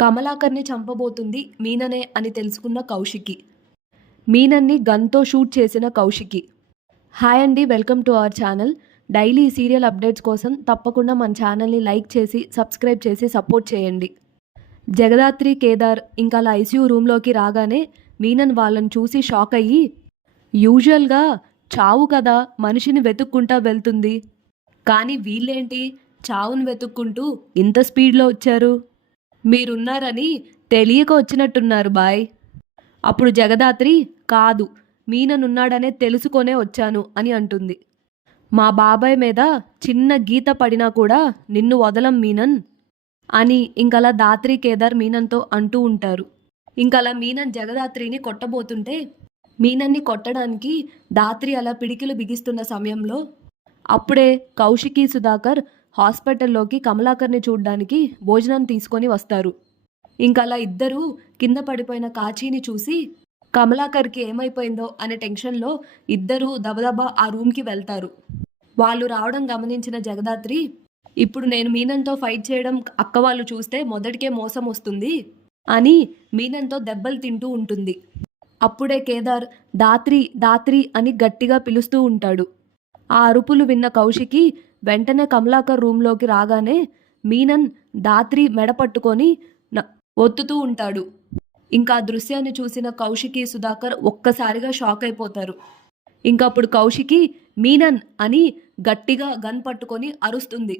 కమలాకర్ని చంపబోతుంది మీననే అని తెలుసుకున్న కౌశికి. మీనన్ని గన్తో షూట్ చేసిన కౌశికి. హాయ్ అండి, welcome to our channel. Daily serial updates కోసం తప్పకుండా మన ఛానల్ని లైక్ చేసి సబ్స్క్రైబ్ చేసి సపోర్ట్ చేయండి. జగదాత్రి, కేదార్ ఇంకా అలా ఐసీయూ రూమ్లోకి రాగానే మీనన్ వాళ్ళని చూసి షాక్ అయ్యి, యూజువల్గా చావు కదా మనిషిని వెతుక్కుంటా వెళ్తుంది, కానీ వీళ్ళేంటి చావును వెతుక్కుంటూ ఇంత స్పీడ్లో వచ్చారు, మీరున్నారని తెలియక వచ్చినట్టున్నారు బాయ్. అప్పుడు జగదాత్రి, కాదు మీననున్నాడనే తెలుసుకొనే వచ్చాను అని అంటుంది. మా బాబాయ్ మీద చిన్న గీత పడినా కూడా నిన్ను వదలం మీనన్ అని ఇంకలా దాత్రి, కేదార్ మీనన్తో అంటూ ఉంటారు. ఇంకలా మీనన్ జగదాత్రిని కొట్టబోతుంటే మీనన్ని కొట్టడానికి దాత్రి అలా పిడికిలు బిగిస్తున్న సమయంలో అప్పుడే కౌశికి, సుధాకర్ హాస్పిటల్లోకి కమలాకర్ని చూడ్డానికి భోజనం తీసుకొని వస్తారు. ఇంకలా ఇద్దరూ కింద పడిపోయిన కాచీని చూసి కమలాకర్కి ఏమైపోయిందో అనే టెన్షన్లో ఇద్దరూ దబదబా ఆ రూమ్కి వెళ్తారు. వాళ్ళు రావడం గమనించిన జగదాత్రి, ఇప్పుడు నేను మీనన్తో ఫైట్ చేయడం అక్క వాళ్ళు చూస్తే మొదటికే మోసం వస్తుంది అని మీనన్తో దెబ్బలు తింటూ ఉంటుంది. అప్పుడే కేదార్ దాత్రి దాత్రి అని గట్టిగా పిలుస్తూ ఉంటాడు. ఆ అరుపులు విన్న కౌశికి వెంటనే కమలాకర్ రూమ్లోకి రాగానే మీనన్ దాత్రి మెడ పట్టుకొని ఒత్తుతూ ఉంటాడు. ఇంకా ఆ దృశ్యాన్ని చూసిన కౌశికి, సుధాకర్ ఒక్కసారిగా షాక్ అయిపోతారు. ఇంకప్పుడు కౌశికి మీనన్ అని గట్టిగా గన్ పట్టుకొని అరుస్తుంది.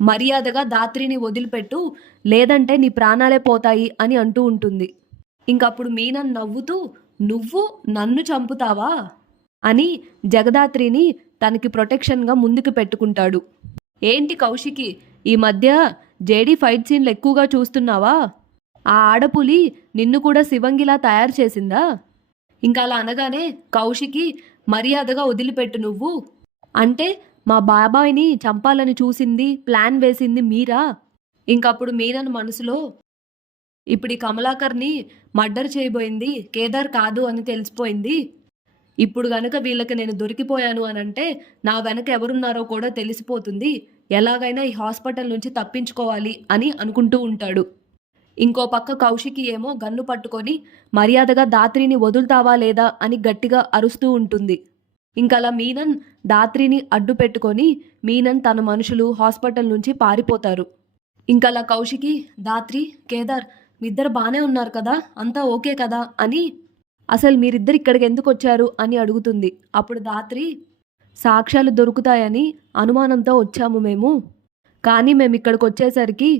మర్యాదగా దాత్రిని వదిలిపెట్టు, లేదంటే నీ ప్రాణాలే పోతాయి అని అంటూ ఉంటుంది. ఇంకప్పుడు మీనన్ నవ్వుతూ, నువ్వు నన్ను చంపుతావా అని జగదాత్రిని తనకి ప్రొటెక్షన్గా ముందుకు పెట్టుకుంటాడు. ఏంటి కౌశికి, ఈ మధ్య జేడీ ఫైట్ సీన్లు ఎక్కువగా చూస్తున్నావా? ఆ ఆడపులి నిన్ను కూడా శివంగిలా తయారు చేసిందా? ఇంకా అలా అనగానే కౌశికి, మర్యాదగా వదిలిపెట్టు, నువ్వు అంటే మా బాబాయ్ని చంపాలని చూసింది, ప్లాన్ వేసింది మీరా? ఇంకప్పుడు మీనన్ మనసులో, ఇప్పుడు ఈ కమలాకర్ని మర్డర్ చేయబోయింది కేదార్ కాదు అని తెలిసిపోయింది, ఇప్పుడు గనక వీళ్ళకి నేను దొరికిపోయాను అని అంటే నా వెనక ఎవరున్నారో కూడా తెలిసిపోతుంది, ఎలాగైనా ఈ హాస్పిటల్ నుంచి తప్పించుకోవాలి అని అనుకుంటూ ఉంటాడు. ఇంకో పక్క కౌశికి ఏమో గన్ను పట్టుకొని మర్యాదగా దాత్రిని వదులుతావా లేదా అని గట్టిగా అరుస్తూ ఉంటుంది. ఇంకలా మీనన్ దాత్రిని అడ్డు పెట్టుకొని మీనన్ తన మనుషులు హాస్పిటల్ నుంచి పారిపోతారు. ఇంకలా కౌశికి, దాత్రి, కేదార్ మీరిద్దరు బాగానే ఉన్నారు కదా, అంతా ఓకే కదా అని, అసలు మీరిద్దరు ఇక్కడికి ఎందుకు వచ్చారు అని అడుగుతుంది. అప్పుడు దాత్రి, సాక్ష్యాలు దొరుకుతాయని అనుమానంతో వచ్చాము మేము, కానీ మేము ఇక్కడికి వచ్చేసరికి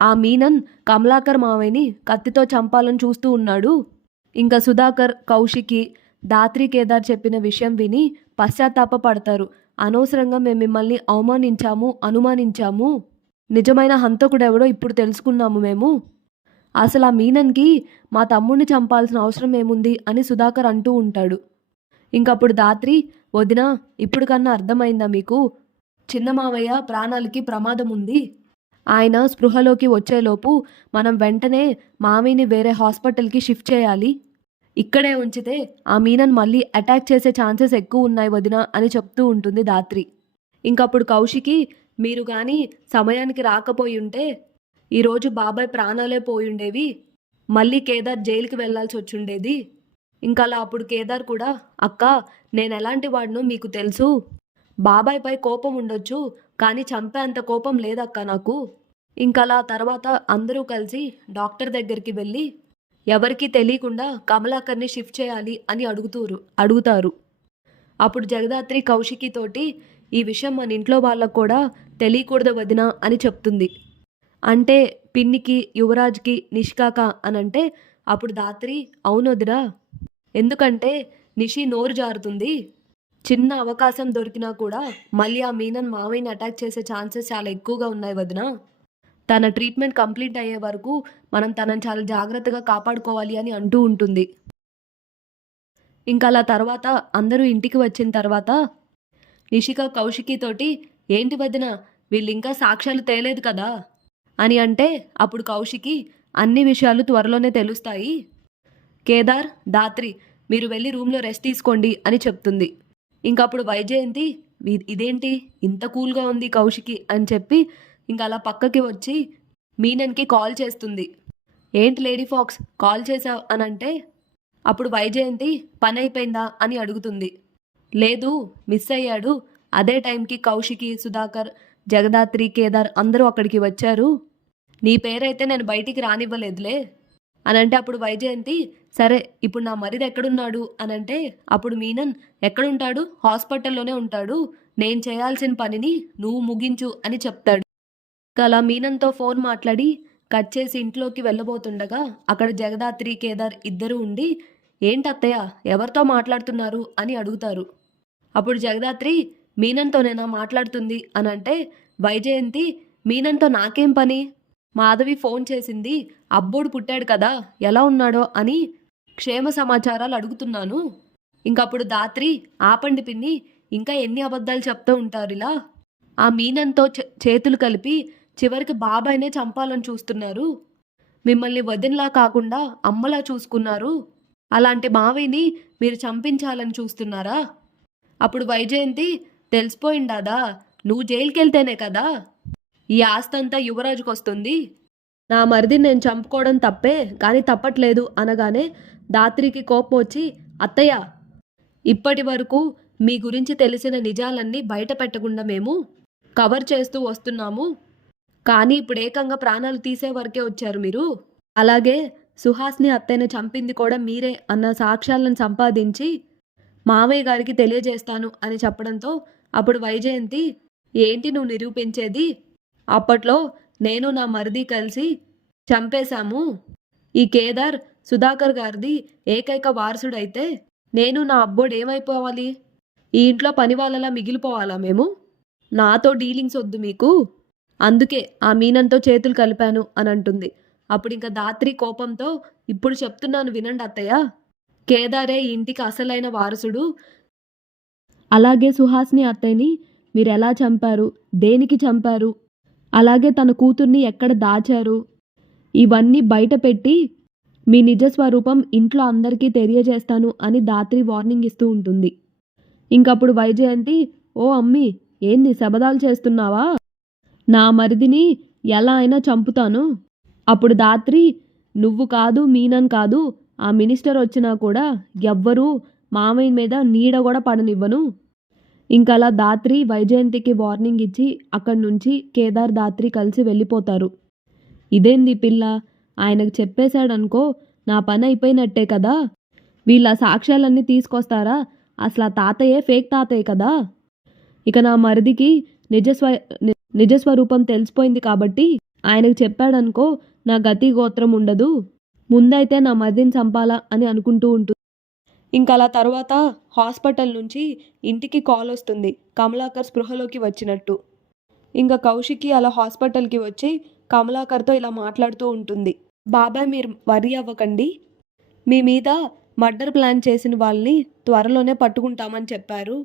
ఆ మీనన్ కమలాకర్ మావయ్యని కత్తితో చంపాలని చూస్తూ ఉన్నాడు. ఇంకా సుధాకర్, కౌశికి, దాత్రి, కేదార్ చెప్పిన విషయం విని పశ్చాత్తాపపడతారు. అనవసరంగా మేము మిమ్మల్ని అనుమానించాము, నిజమైన హంతకుడెవడో ఇప్పుడు తెలుసుకున్నాము మేము, అసలు ఆ మీనన్కి మా తమ్ముడిని చంపాల్సిన అవసరం ఏముంది అని సుధాకర్ అంటూ ఉంటాడు. ఇంకప్పుడు దాత్రి, వదినా ఇప్పుడు కన్నా అర్థమైందా మీకు, చిన్న మావయ్య ప్రాణాలకి ప్రమాదం ఉంది, ఆయన స్పృహలోకి వచ్చేలోపు మనం వెంటనే మామయ్యని వేరే హాస్పిటల్కి షిఫ్ట్ చేయాలి, ఇక్కడే ఉంచితే ఆ మీనన్ మళ్ళీ అటాక్ చేసే ఛాన్సెస్ ఎక్కువ ఉన్నాయి వదినా అని చెప్తూ ఉంటుంది దాత్రి. ఇంకప్పుడు కౌశికి, మీరు కానీ సమయానికి రాకపోయి ఉంటే ఈరోజు బాబాయ్ ప్రాణాలే పోయుండేవి, మళ్ళీ కేదార్ జైలుకి వెళ్లాల్సి వచ్చుండేది. ఇంకా అలా అప్పుడు కేదార్ కూడా, అక్క నేను ఎలాంటి వాడినో మీకు తెలుసు, బాబాయ్పై కోపం ఉండొచ్చు కానీ చంపేంత కోపం లేదక్క నాకు. ఇంకలా తర్వాత అందరూ కలిసి డాక్టర్ దగ్గరికి వెళ్ళి ఎవరికీ తెలియకుండా కమలాకర్ని షిఫ్ట్ చేయాలి అని అడుగుతారు. అప్పుడు జగదాత్రి కౌశికి తోటి, ఈ విషయం మన ఇంట్లో వాళ్ళకు కూడా తెలియకూడదు వదినా అని చెప్తుంది. అంటే పిన్నికి, యువరాజ్కి, నిష్కాక అని అంటే అప్పుడు దాత్రి, అవునొదిరా, ఎందుకంటే నిషి నోరు జారుతుంది, చిన్న అవకాశం దొరికినా కూడా మళ్ళీ ఆ మీనన్ మావయ్యని అటాక్ చేసే ఛాన్సెస్ చాలా ఎక్కువగా ఉన్నాయి వదినా, తన ట్రీట్మెంట్ కంప్లీట్ అయ్యే వరకు మనం తనని చాలా జాగ్రత్తగా కాపాడుకోవాలి అని అంటూ ఉంటుంది. ఇంకా అలా తర్వాత అందరూ ఇంటికి వచ్చిన తర్వాత నిషిక కౌశికి తోటి, ఏంటి వదినా వీళ్ళు ఇంకా సాక్ష్యాలు తేలేదు కదా అని అంటే అప్పుడు కౌశికి, అన్ని విషయాలు త్వరలోనే తెలుస్తాయి, కేదార్, దాత్రి మీరు వెళ్ళి రూమ్లో రెస్ట్ తీసుకోండి అని చెప్తుంది. ఇంకప్పుడు వైజయంతి, ఇదేంటి ఇంత కూల్గా ఉంది కౌశికి అని చెప్పి ఇంకా అలా పక్కకి వచ్చి మీనన్కి కాల్ చేస్తుంది. ఏంటి లేడీ ఫాక్స్ కాల్ చేసావు అని అంటే అప్పుడు వైజయంతి పని అయిపోయిందా అని అడుగుతుంది. లేదు, మిస్ అయ్యాడు. అదే టైంకి కౌశికి, సుధాకర్, జగదాత్రి, కేదార్ అందరూ అక్కడికి వచ్చారు. నీ పేరైతే నేను బయటికి రానివ్వలేదులే అని అంటే అప్పుడు వైజయంతి సరే ఇప్పుడు నా మరిది ఎక్కడున్నాడు అని అంటే అప్పుడు మీనన్ ఎక్కడుంటాడు, హాస్పిటల్లోనే ఉంటాడు, నేను చేయాల్సిన పనిని నువ్వు ముగించు అని చెప్తాడు. అలా మీనన్తో ఫోన్ మాట్లాడి కట్ చేసి ఇంట్లోకి వెళ్ళబోతుండగా అక్కడ జగదాత్రి, కేదార్ ఇద్దరు ఉండి ఏంటత్తయ్య ఎవరితో మాట్లాడుతున్నారు అని అడుగుతారు. అప్పుడు జగదాత్రి మీనన్తోనేనా మాట్లాడుతుంది అని అంటే వైజయంతి మీనన్తో నాకేం పని, మాధవి ఫోన్ చేసింది అబ్బోడు పుట్టాడు కదా ఎలా ఉన్నాడో అని క్షేమ సమాచారాలు అడుగుతున్నాను. ఇంకప్పుడు దాత్రి ఆపండి పిన్ని, ఇంకా ఎన్ని అబద్ధాలు చెప్తూ ఉంటారు ఇలా, ఆ మీనన్తో చేతులు కలిపి చివరికి బాబాయ్నే చంపాలని చూస్తున్నారు, మిమ్మల్ని వదినలా కాకుండా అమ్మలా చూసుకున్నారు, అలాంటి మావిని మీరు చంపించాలని చూస్తున్నారా. అప్పుడు వైజయంతి తెలిసిపోయిందాదా, నువ్వు జైలుకి వెళ్తేనే కదా ఈ ఆస్తంతా యువరాజుకు వస్తుంది, నా మరిది నేను చంపుకోవడం తప్పే కానీ తప్పట్లేదు అనగానే దాత్రికి కోపం వచ్చి అత్తయ్య ఇప్పటి వరకు మీ గురించి తెలిసిన నిజాలన్నీ బయట పెట్టకుండా మేము కవర్ చేస్తూ వస్తున్నాము, కానీ ఇప్పుడు ఏకంగా ప్రాణాలు తీసే వరకే వచ్చారు మీరు, అలాగే సుహాస్ని అత్తయ్యని చంపింది కూడా మీరే అన్న సాక్ష్యాలను సంపాదించి మామయ్య గారికి తెలియజేస్తాను అని చెప్పడంతో అప్పుడు వైజయంతి ఏంటి నువ్వు నిరూపించేది, అప్పట్లో నేను నా మరిది కలిసి చంపేశాము, ఈ కేదార్ సుధాకర్ గారిది ఏకైక వారసుడైతే నేను నా అబ్బోడు ఏమైపోవాలి, ఈ ఇంట్లో పని వాళ్ళలా మిగిలిపోవాలా మేము, నాతో డీలింగ్స్ వద్దు మీకు, అందుకే ఆ మీనంతో చేతులు కలిపాను అని అంటుంది. అప్పుడు ఇంకా దాత్రి కోపంతో ఇప్పుడు చెప్తున్నాను వినండి అత్తయ్య, కేదారే ఈ ఇంటికి అసలైన వారసుడు, అలాగే సుహాస్ని అత్తయ్యని మీరు ఎలా చంపారు, దేనికి చంపారు, అలాగే తన కూతుర్ని ఎక్కడ దాచారు, ఇవన్నీ బయట పెట్టి మీ నిజస్వరూపం ఇంట్లో అందరికీ తెలియజేస్తాను అని దాత్రి వార్నింగ్ ఇస్తూ ఉంటుంది. ఇంకప్పుడు వైజయంతి ఓ అమ్మి ఏంది శబదాలు చేస్తున్నావా, నా మరిదిని ఎలా అయినా చంపుతాను, అప్పుడు దాత్రి నువ్వు కాదు మీనన్ కాదు ఆ మినిస్టర్ వచ్చినా కూడా ఎవ్వరూ మామయ్య మీద నీడ కూడా పడనివ్వను. ఇంకలా దాత్రి వైజయంతికి వార్నింగ్ ఇచ్చి అక్కడి నుంచి కేదార్ దాత్రి కలిసి వెళ్ళిపోతారు. ఇదేంది పిల్ల ఆయనకు చెప్పేశాడనుకో నా పని అయిపోయినట్టే కదా, వీళ్ళ సాక్ష్యాలన్నీ తీసుకొస్తారా, అసలు ఆ తాతయ్యే ఫేక్ తాతయ్య కదా, ఇక నా మరిదికి నిజస్వరూపం తెలిసిపోయింది కాబట్టి ఆయనకు చెప్పాడనుకో నా గతి గోత్రం ఉండదు, ముందైతే నా మరిదిని చంపాలా అని అనుకుంటూ ఉంటుంది. ఇంకా అలా తర్వాత హాస్పిటల్ నుంచి ఇంటికి కాల్ వస్తుంది కమలాకర్ స్పృహలోకి వచ్చినట్టు. ఇంకా కౌశికి అలా హాస్పిటల్కి వచ్చి కమలాకర్తో ఇలా మాట్లాడుతూ ఉంటుంది, బాబాయ్ మీరు వరి అవ్వకండి, మీ మీద మర్డర్ ప్లాన్ చేసిన వాళ్ళని త్వరలోనే పట్టుకుంటామని చెప్పారు.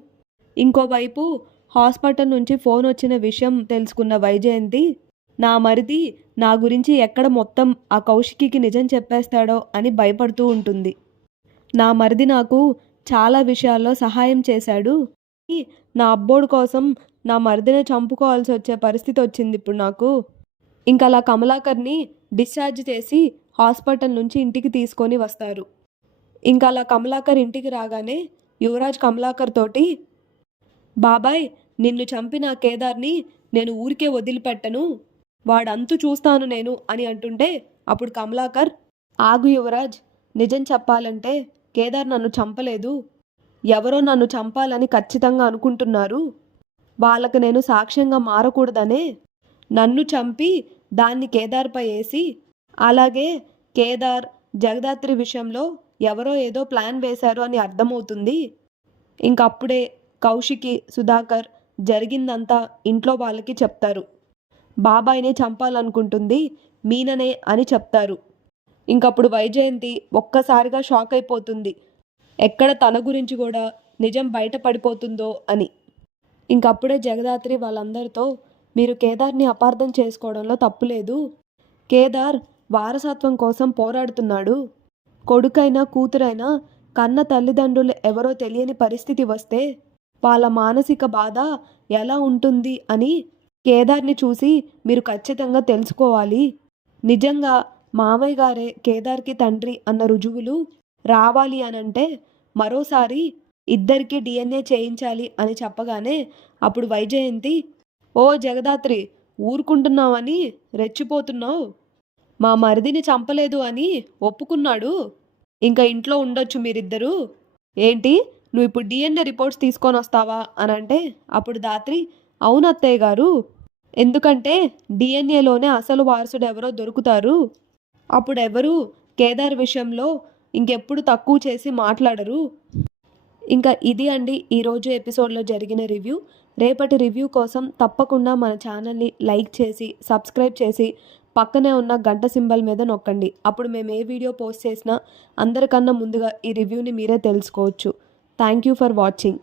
ఇంకోవైపు హాస్పిటల్ నుంచి ఫోన్ వచ్చిన విషయం తెలుసుకున్న వైజయంతి నా మరిది నా గురించి ఎక్కడ మొత్తం ఆ కౌశికి నిజం చెప్పేస్తాడో అని భయపడుతూ ఉంటుంది. నా మరిది నాకు చాలా విషయాల్లో సహాయం చేశాడు, నా అబ్బోడు కోసం నా మరిదినే చంపుకోవాల్సి వచ్చే పరిస్థితి వచ్చింది ఇప్పుడు నాకు. ఇంకా అలా కమలాకర్ని డిశ్చార్జ్ చేసి హాస్పిటల్ నుంచి ఇంటికి తీసుకొని వస్తారు. ఇంకా అలా కమలాకర్ ఇంటికి రాగానే యువరాజ్ కమలాకర్ తోటి బాబాయ్ నిన్ను చంపిన కేదార్ని నేను ఊరికే వదిలిపెట్టను, వాడంతు చూస్తాను నేను అని అంటుంటే అప్పుడు కమలాకర్ ఆగు యువరాజ్, నిజం చెప్పాలంటే కేదార్ నన్ను చంపలేదు, ఎవరో నన్ను చంపాలని ఖచ్చితంగా అనుకుంటున్నారు, వాళ్ళకు నేను సాక్ష్యంగా మారకూడదనే నన్ను చంపి దాన్ని కేదార్పై వేసి, అలాగే కేదార్ జగదాత్రి విషయంలో ఎవరో ఏదో ప్లాన్ వేశారు అని అర్థమవుతుంది. ఇంకప్పుడే కౌశికి, సుధాకర్ జరిగిందంతా ఇంట్లో వాళ్ళకి చెప్తారు. బాబాయ్నే చంపాలనుకుంటుంది మీననే అని చెప్తారు. ఇంకప్పుడు వైజయంతి ఒక్కసారిగా షాక్ అయిపోతుంది, ఎక్కడ తన గురించి కూడా నిజం బయటపడిపోతుందో అని. ఇంకప్పుడే జగదాత్రి వాళ్ళందరితో మీరు కేదార్ని అపార్థం చేసుకోవడంలో తప్పులేదు, కేదార్ వారసత్వం కోసం పోరాడుతున్నాడు, కొడుకైనా కూతురైనా కన్న తల్లిదండ్రులు ఎవరో తెలియని పరిస్థితి వస్తే వాళ్ళ మానసిక బాధ ఎలా ఉంటుంది అని కేదార్ని చూసి మీరు ఖచ్చితంగా తెలుసుకోవాలి, నిజంగా మామయ్య గారే కేదార్కి తండ్రి అన్న రుజువులు రావాలి అనంటే మరోసారి ఇద్దరికి డిఎన్ఏ చేయించాలి అని చెప్పగానే అప్పుడు వైజయంతి, ఓ జగదాత్రి, ఊరుకుంటున్నావని రెచ్చిపోతున్నావు. మా మరిదిని చంపలేదు అని ఒప్పుకున్నాడు. ఇంకా ఇంట్లో ఉండొచ్చు మీరిద్దరూ. ఏంటి, నువ్వు ఇప్పుడు డిఎన్ఏ రిపోర్ట్స్ తీసుకొని వస్తావా అని అంటే అప్పుడు దాత్రి, అవును అత్తయ్య గారు, ఎందుకంటే డిఎన్ఏలోనే అసలు వారసుడు ఎవరో దొరుకుతారు. అప్పుడెవరు కేదార్ విషయంలో ఇంకెప్పుడు తక్కువ చేసి మాట్లాడరు. ఇంకా ఇది అండి ఈరోజు ఎపిసోడ్లో జరిగిన రివ్యూ. రేపటి రివ్యూ కోసం తప్పకుండా మన ఛానల్ని లైక్ చేసి సబ్స్క్రైబ్ చేసి పక్కనే ఉన్న గంట సింబల్ మీద నొక్కండి. అప్పుడు మేము ఏ వీడియో పోస్ట్ చేసినా అందరికన్నా ముందుగా ఈ రివ్యూని మీరే తెలుసుకోవచ్చు. Thank you for watching.